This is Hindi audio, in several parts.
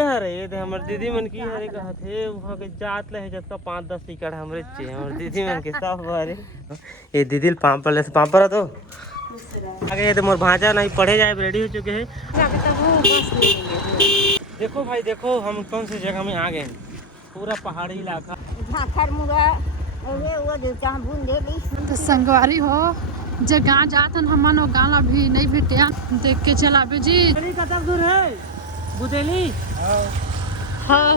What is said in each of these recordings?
हरे ये हमर दीदी मन की हरे कहत हे वहां के जात ले जत का 5-10 एकड़ हमरे चे हमर दीदी मन के सब हरे ये दीदी पापड़ से पापड़ तो आगे ये तो मोर भांजा नहीं पढ़े जाए रेडी हो चुके हैं। देखो भाई देखो हम कौन सी जगह में आ गए, पूरा पहाड़ी इलाका। तो संगवारी हो जगह जातन हमन और गाला भी नहीं भेटिया देख के चलाबे जी। कतक दूर है बुदेली? हाँ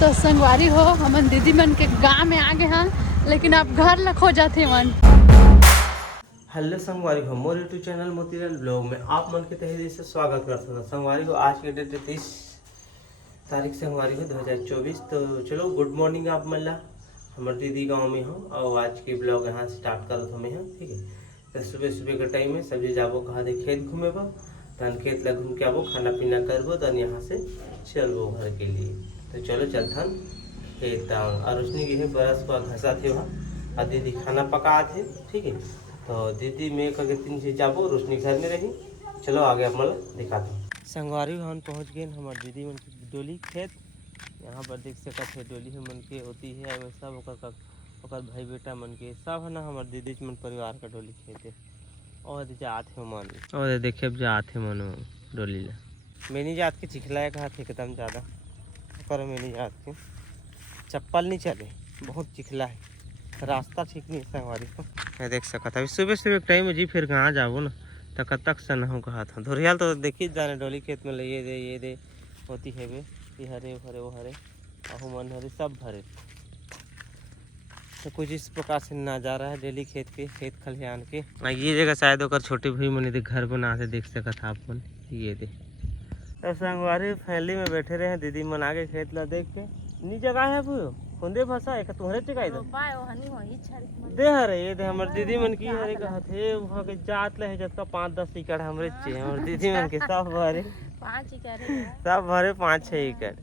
तो संगवारी हो हमन दीदी मन के गांव में आ गए हैं, लेकिन आप घर लग हो जाते मन। हेलो संगवारी हो, मोर यूट्यूब चैनल मोतीलाल ब्लॉग में आप मन के तहे दिल से स्वागत करता हूँ। संगवारी हो आज के डेट 30 तारीख संगवारी हो 2024। तो चलो गुड मॉर्निंग आप मन ला। हमारे दीदी गांव में हो और आज की ब्लॉग यहाँ स्टार्ट करत हमें हैं, ठीक है। तो सुबह सुबह के टाइम में सब्जी जाबो कहा दे खेत घूमे बा, तन खेत ला घूम के आबो, खाना पीना करबो, तन यहाँ से चलबो घर के लिए। तो चलो चलथन खेत और रोशनी की है बरस को घसा थे वहाँ और दीदी खाना पका थे, ठीक है। तो दीदी में करके 3 चीज जाबो, रोशनी घर में रही। चलो आगे आप मतलब दिखाते हैं। संगवारी हम पहुँच गए हमारे दीदी मन की डोली खेत। यहाँ पर देख सकते है डोली है मन के होती है सब ओकर भाई बेटा मन के सब है ना हमारे दीदी मन परिवार का डोली खेत है। और जात है मन और देखे जात है मन डोली ला मैनी जात के चिखलाए कहा थे एकदम ज़्यादा पर मैनी जात के चप्पल नहीं चले, बहुत चिखला है, रास्ता ठीक नहीं संगवारी को। मैं देख सकता था सुबह सुबह टाइम में जी फिर कहाँ जाबो ना तो कब तक सन हूँ कहा था धोरियाल तो देखी जाने डोली खेत में ये दे होती है वे ये हरे भरे वो हरे आहू मन हरे सब भरे। तो कुछ इस प्रकार से नज़ारा है डेली खेत के खेत खलिहान के। ये जगह शायद होकर छोटे भाई मन दे घर बना से देख सकता था आप मन ये दे। तो संगवारी फैमिली में बैठे रहे दीदी मन आगे खेत ला देख के नी जगह है वो खुंदे फंसा एक तुम्हारे टिकाई दो दे हरे ये दे हमर दीदी मन की हरे कहत हे वहां के जात ले जत का 5-10 एकड़ हमरे चे हमर दीदी मन के सब भरे 5 एकड़ सब भरे 5-6 एकड़।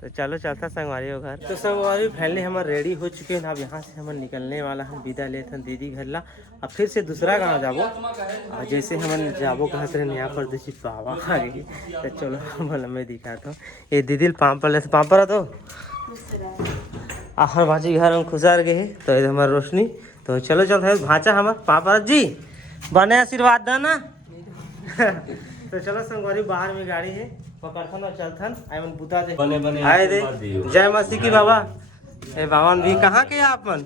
तो चलो चलता संगवारी हो घर। तो संगवारी फैमिली हमारे रेडी हो चुके हैं, अब यहाँ से हम निकलने वाला हम विदा लेते हैं दीदी घर ला। अब फिर से दूसरा गाँव जाबो जैसे हम जाबो कहते रहे यहाँ पर देसी पावा आ गई। तो चलो भला मैं दिखाता हूँ ये दीदी पापड़ से पापड़ तो आहर भाजी घर हम खुशार गए तो ये हमारा रोशनी। तो चलो चलते हैं भाचा हमारे पापड़ जी बने आशीर्वाद देना। तो चलो संगवारी बाहर में गाड़ी है पकड़थन और चलथन आयमन बुता दे बने आए दे जय मसीह की बाबा। ए बावन भी कहाँ के आप मन?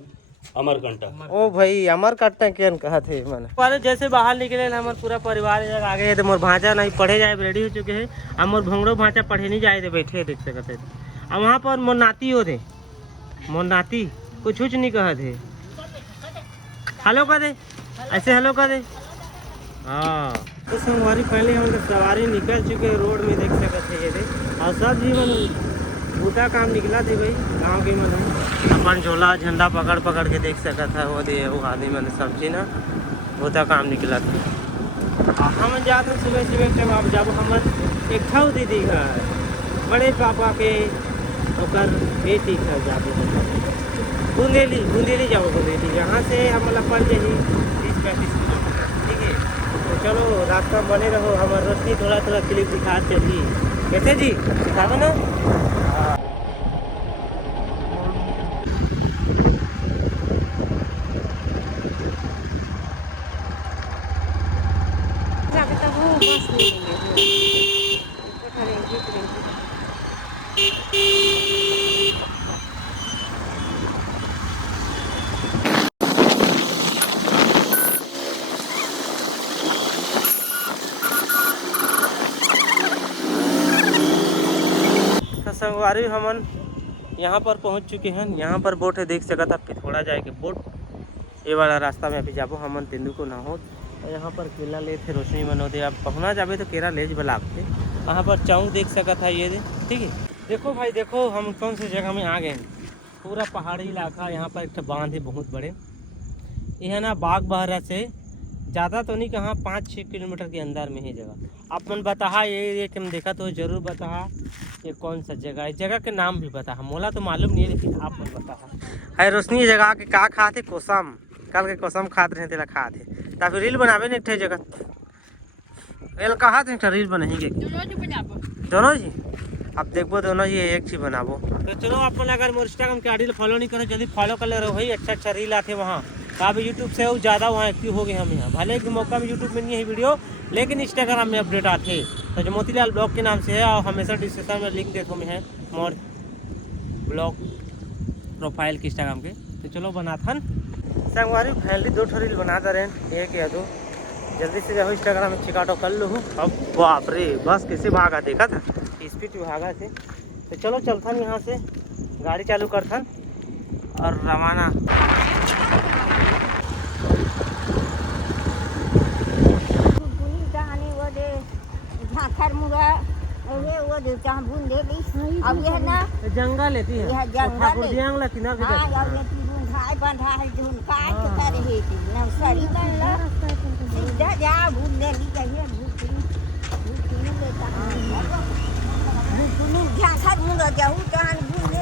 अमरकंटक। ओ भाई अमरकंटक के कहा थे मन पर जैसे बाहर निकले हमारे पूरा परिवार आगे है। तो मोर भांजा नहीं पढ़े जाए रेडी हो चुके हैं और मोर भंगड़ो भांजा पढ़े नहीं जाए थे बैठे देख सकते। और वहाँ पर मोर नाती हो थे मोर नाती कुछ नहीं कहा थे हेलो कह दे ऐसे हेलो कह दे। हाँ तो संगवारी पहले हम सवारी निकल चुके हैं रोड में देख सकते थे ये और सब जीवन बूटा काम निकला थे भाई गांव के मन अपन झोला झंडा पकड़ पकड़ के देख सकता था वो दे वो आदमी मैंने सब्जी ना बूटा काम निकला था। हम जाते सुबह सुबह जब आप जब हम एक था दीदी घर बड़े पापा के ओकर बेटी घर जाते बूंदेली जाओ बूंदेली यहाँ से हम पड़ जाइए 30-35 किलोमीटर, ठीक है। तो चलो रास्ता बने रहो हमारे रोशनी थोड़ा थोड़ा क्लिप दिखा चलिए कैसे जी दिखाओ ना। संगवारी हमन यहाँ पर पहुँच चुके हैं। यहाँ पर बोट है देख सकता फिर थोड़ा जाएगा बोट ये वाला रास्ता में अभी जाबो हमन तेंदू को ना हो। और यहाँ पर केला ले थे रोशनी मन होते आप पहुँच जाबे तो केरा ले बलाते वहाँ पर चाऊ देख सकता था ये दे, ठीक है। देखो भाई देखो हम कौन सी जगह में आ गए हैं, पूरा पहाड़ी इलाका। यहाँ पर एक बांध है बहुत बड़े, ये है ना बाग बहरा से ज़्यादा तो नहीं कहाँ 5-6 किलोमीटर के अंदर में ही जगह। आप मन बता ये हम देखा तो जरूर बता ये कौन सा जगह है, जगह के नाम भी बता मोला तो मालूम नहीं है लेकिन आप मन बता है रोशनी जगह के का खाते कोसम कल के कोसम खाते रहे तेला खाते तब रील बनावे न एक जगह एल कहा थे रील बनेंगे दोनों जी अब देखो दोनों ये एक चीज बनाबो। तो चलो आप अगर मोर इंस्टाग्राम के आईडी फॉलो नहीं करो जल्दी फॉलो कर ले रहे हो भाई। अच्छा अच्छा रील आते वहाँ आप यूट्यूब से वो ज़्यादा वहाँ एक्टिव हो गए हम यहाँ। भले एक मौका में यूट्यूब में नहीं है वीडियो लेकिन इंस्टाग्राम में अपडेट आते। तो जो मोतीलाल ब्लॉग के नाम से है और हमेशा डिस्क्रिप्शन में लिंक देखो में है मोर ब्लॉग प्रोफाइल के इंस्टाग्राम के। तो चलो बनाथन संगवारी फैमिली 2 ठो रील बना दे रहे एक या दो जल्दी से जाओ इंस्टाग्राम में चिकाटो कर लो। अब बाप रे बस कैसे भागा देखा था स्पीड भागा थे। तो चलो चलथन यहाँ से गाड़ी चालू करथन और रवाना। अब यह ना जंगल है यह जंगल नर्सरी सीधा जा भूल झांखर मुंगा जाऊ जहां भूल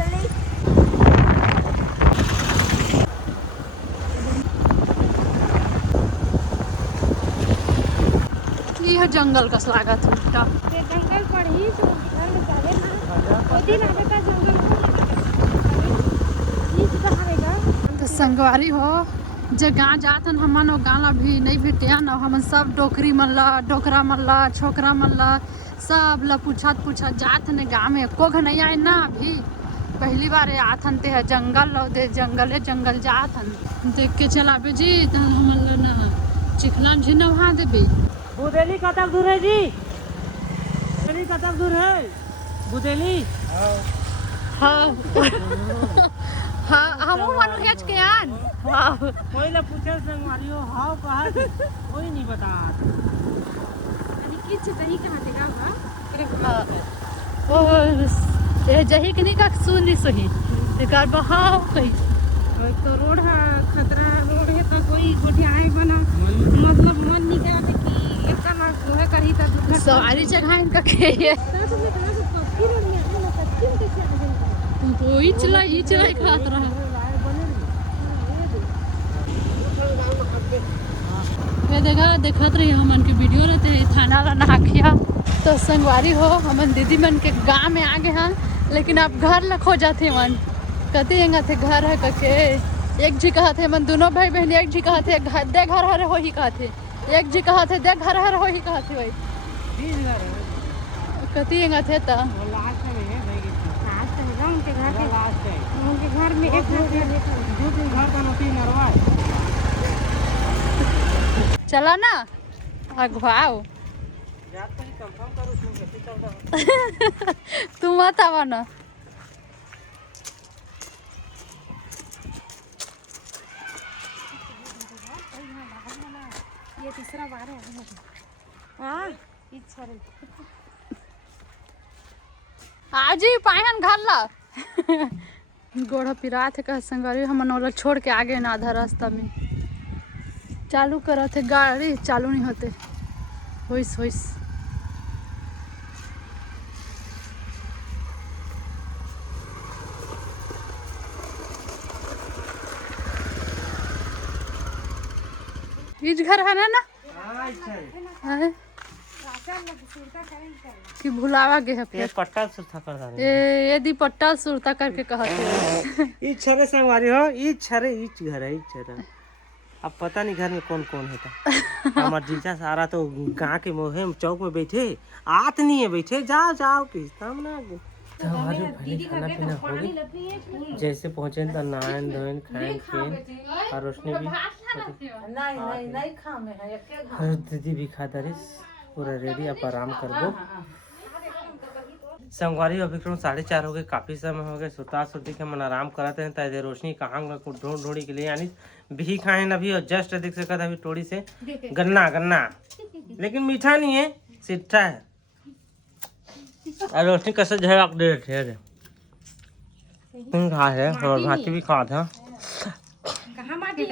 यह जंगल का स्वागत उल्टा जंगल पर ही जो घर जावे ना वो दिन आवे का जंगल तो संगवारी हो जे गाँव जातन हमन वो गाँव ला भी नहीं भेटिया न हमन सब डोकरी मन ला डोकरा मन ला छोकरा मन ला सब ला पूछत जात ने गाँव में एको घन नहीं आए ना अभी पहली बार आथन ते है जंगल लो दे जंगल जाथन देख के चलाबे जी त हमन ला ना चिखला झिन वहाँ देबे। बुदेली कतक दूर है जी? बुदेली कतक दूर है? बुदेली हाँ हाँ हम मन भेज के आन हाँ कोई ना पूछे संगवारियो हाउ कहा कोई नहीं बता अरे किछ दही कहां देगा ओ ये जही के नहीं का सुनी सही ते कर बहाव कई तो रोड है खतरा रोड है तो कोई गोठियाए बना मतलब मन निकाल कि एक ना है कहीं तो दुर्घटना सवारी जगह इनका के ये तो में कहां से पक्की रोड में ना पश्चिम कैसे आ गई तो ही चला खात रहा ये देखत रही हमन के वीडियो रहते थाना ला नाखिया। तो संगवारी हो हमन दीदी मन के गाँव में आ गए हैं लेकिन अब घर ला खो जाते मन कति एंगा थे घर है कके एक जी कहा थे मन दोनों भाई बहन एक जी कहा थे दे घर हरे हो ही कहा थे एक जी कहा थे दे घर हरे हो ही कहा थे भाई कति एंगा थे ता लास्ट है उनके घर में एक घर का नोटी नरवा चला ना अगवाओ तू मत आवा ना ये तीसरा बार है हां इच्छा रे आज ही पायन घर ला गोड़ा पिरात है कह संगवारी हमन वाला छोड़ के आगे ना आधा रास्ता में चालू करा थे गाड़ी चालू नहीं होते होइस इस घर है ना है कि भुलावा गे है ये पट्टा सुरता कर दाने ये यदि पट्टा सुरता करके कहते ई छरे संगवारी हो ई छरे ई घर है ई छरे अब पता नहीं घर में कौन कौन होता हमार जीजा सारा तो गांव के मोहे चौक में बैठे आत नहीं है बैठे जाओ किस्ता ना हमारे भाई खाना पीना हो गया जैसे पहुंचे तो नहान धोन खाएं पिए और रोशनी भी नहीं खा में है और दीदी भी खा दरिस पूरा रेडी अब आराम कर दो। संगवारी अभी 4:30 हो गए काफी समय हो गए सुता सुती के मन आराम कराते हैं ताकि रोशनी कहाँ ढूंढ के लिए यानी भी खाए न भी और जस्ट देख सकता अभी थोड़ी से गन्ना लेकिन मीठा नहीं है सिट्ठा है और रोशनी कैसे झड़क दे थे खा है और भाती भी खा था कहां माटी